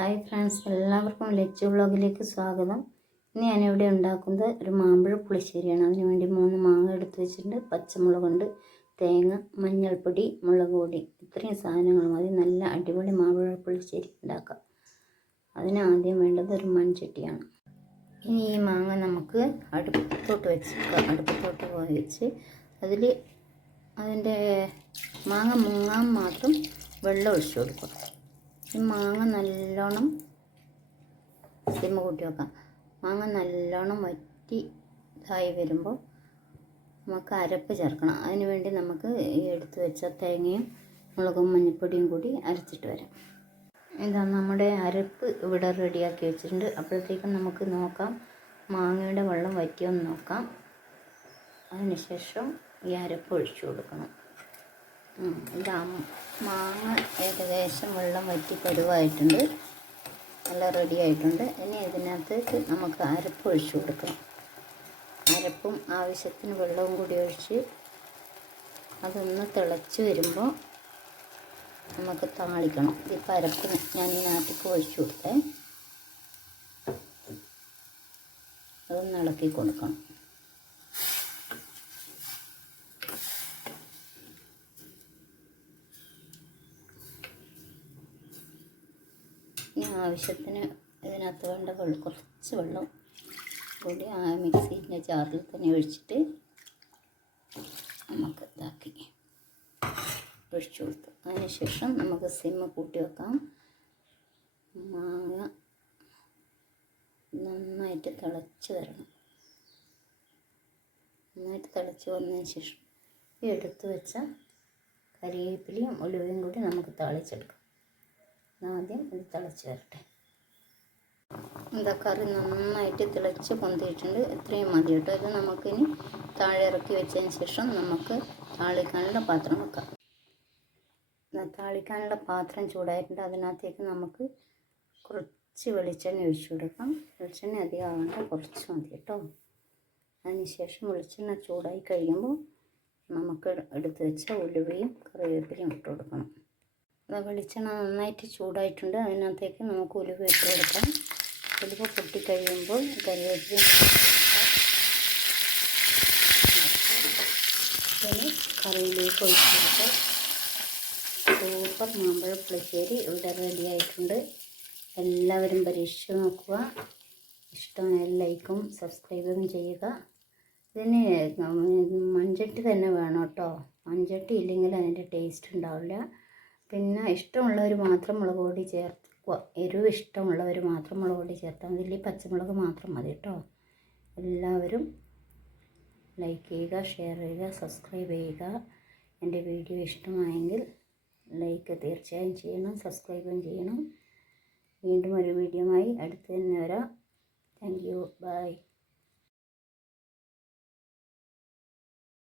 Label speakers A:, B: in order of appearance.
A: Hi friends എല്ലാവർക്കും ലച്ചു വ്ളോഗിലേക്ക് സ്വാഗതം. ഇന്ന് ഞാനിവിടെ ഉണ്ടാക്കുന്നത് ഒരു മാമ്പഴ പുളിശ്ശേരിയാണ്. അതിന് വേണ്ടി മൂന്ന് മാങ്ങ എടുത്ത് വെച്ചിട്ടുണ്ട്. പച്ചമുളകുണ്ട് തേങ്ങ മഞ്ഞൾപ്പൊടി മുളക് പൊടി. ഇത്രയും സാധനങ്ങൾ മതി. നല്ല അടിപൊളി മാമ്പഴ പുളിശ്ശേരി ഉണ്ടാക്കാം. അതിന് ആദ്യം വേണ്ടത് ഒരു മൺചട്ടിയാണ്. ഇനി ഈ മാങ്ങ നമുക്ക് അടുപ്പത്തോട്ട് വെച്ച് അടുപ്പത്തോട്ട് പോയി വെച്ച് അതിൽ അതിന്റെ മാങ്ങ മുങ്ങാൻ മാത്രം വെള്ളം ഒഴിച്ചു കൊടുക്കുക ഈ മാങ്ങ നല്ലോണം സിമ്മ കൂട്ടി വെക്കാം. മാങ്ങ നല്ലോണം വറ്റി ഇതായി വരുമ്പോൾ നമുക്ക് അരപ്പ് ചേർക്കണം. അതിന് വേണ്ടി നമുക്ക് എടുത്ത് വെച്ച തേങ്ങയും മുളകും മഞ്ഞൾപ്പൊടിയും കൂടി അരച്ചിട്ട് വരാം. ഇതാ നമ്മുടെ അരപ്പ് ഇവിടെ റെഡിയാക്കി വെച്ചിട്ടുണ്ട്. അപ്പോഴത്തേക്കും നമുക്ക് നോക്കാം. മാങ്ങയുടെ വെള്ളം വറ്റിയൊന്ന് നോക്കാം. അതിനുശേഷം ഈ അരപ്പ് ഒഴിച്ചു കൊടുക്കണം. മാങ്ങ ഏകദേശം വെള്ളം വറ്റി പരുവായിട്ടുണ്ട്. നല്ല റെഡി ആയിട്ടുണ്ട്. ഇനി ഇതിനകത്തേക്ക് നമുക്ക് അരപ്പ് ഒഴിച്ചു കൊടുക്കണം അരപ്പും ആവശ്യത്തിന് വെള്ളവും കൂടി ഒഴിച്ച് അതൊന്ന് തിളച്ച് വരുമ്പോൾ നമുക്ക് താളിക്കണം. ഈ അരപ്പ് ഞാൻ ഈ നാട്ടിക്ക് ഒഴിച്ചു കൊടുത്തേ. അതൊന്ന് ഇളക്കി കൊടുക്കണം. ഇനി ആവശ്യത്തിന് ഇതിനകത്ത് വേണ്ട വെള്ളം കുറച്ച് വെള്ളം കൂടി ആ മിക്സീന്റെ ജാറിൽ തന്നെ ഒഴിച്ചിട്ട് നമുക്ക് ഇതാക്കി. ഒഴിച്ചു കൊടുത്തു. അതിനുശേഷം നമുക്ക് സിമ്മ് കൂട്ടി വെക്കാം. മാങ്ങ നന്നായിട്ട് തിളച്ച് തരണം നന്നായിട്ട് തിളച്ച് വന്നതിന് ശേഷം എടുത്തു വെച്ച കരിവേപ്പിലയും ഉലുവയും കൂടി നമുക്ക് താളിച്ചെടുക്കാം. ആദ്യം ഇത് തിളച്ച് വരട്ടെ. എന്താ കറി നന്നായിട്ട് തിളച്ച് പൊന്തിയിട്ടുണ്ട്. ഇത്രയും മതി കേട്ടോ. ഇത് നമുക്കിനി താഴെ ഇറക്കി വെച്ചതിന് ശേഷം നമുക്ക് താളിക്കാനുള്ള പാത്രം വെക്കാം. താളിക്കാനുള്ള പാത്രം ചൂടായിട്ടുണ്ട്. അതിനകത്തേക്ക് നമുക്ക് കുറച്ച് വെളിച്ചെണ്ണ ഒഴിച്ചു കൊടുക്കാം. വെളിച്ചെണ്ണ അധികം ആവേണ്ട കുറച്ച് മതി കേട്ടോ. അതിനുശേഷം വെളിച്ചെണ്ണ ചൂടായി കഴിയുമ്പോൾ നമുക്ക് എടുത്ത് വെച്ച ഉലുവയും കറിവേപ്പിലയും ഇട്ട് കൊടുക്കണം. വെളിച്ചെണ്ണ നന്നായിട്ട് ചൂടായിട്ടുണ്ട്. അതിനകത്തേക്ക് നമുക്ക് ഉലുവ ഇട്ട് കൊടുക്കാം. ഉലുവ പൊട്ടിക്കഴിയുമ്പോൾ കഴിയുമ്പോൾ ഇനി കറിയിലേക്ക് ഒഴിച്ച് കൊടുക്കാം. സൂപ്പർ മാമ്പഴ പുളിശ്ശേരി ഇവിടെ റെഡി ആയിട്ടുണ്ട്. എല്ലാവരും പരീക്ഷിച്ച് നോക്കുക. ഇഷ്ടമായ ലൈക്കും സബ്സ്ക്രൈബും ചെയ്യുക. ഇതിന് മൺചട്ടി തന്നെ വേണം കേട്ടോ. മൺചട്ടി ഇല്ലെങ്കിൽ അതിന്റെ ടേസ്റ്റ് ഉണ്ടാവില്ല. പിന്നെ ഇഷ്ടമുള്ളവർ മാത്രം മുളക് പൊടി ചേർക്കുക എരിവ് ഇഷ്ടമുള്ളവർ മാത്രം മുളക് പൊടി ചേർത്താൽ മതി. ഇല്ലെങ്കിൽ പച്ചമുളക് മാത്രം മതി കേട്ടോ എല്ലാവരും ലൈക്ക് ചെയ്യുക ഷെയർ ചെയ്യുക സബ്സ്ക്രൈബ് ചെയ്യുക. എന്റെ വീഡിയോ ഇഷ്ടമായെങ്കിൽ ലൈക്ക് തീർച്ചയായും ചെയ്യണം സബ്സ്ക്രൈബും ചെയ്യണം. വീണ്ടും ഒരു വീഡിയോയുമായി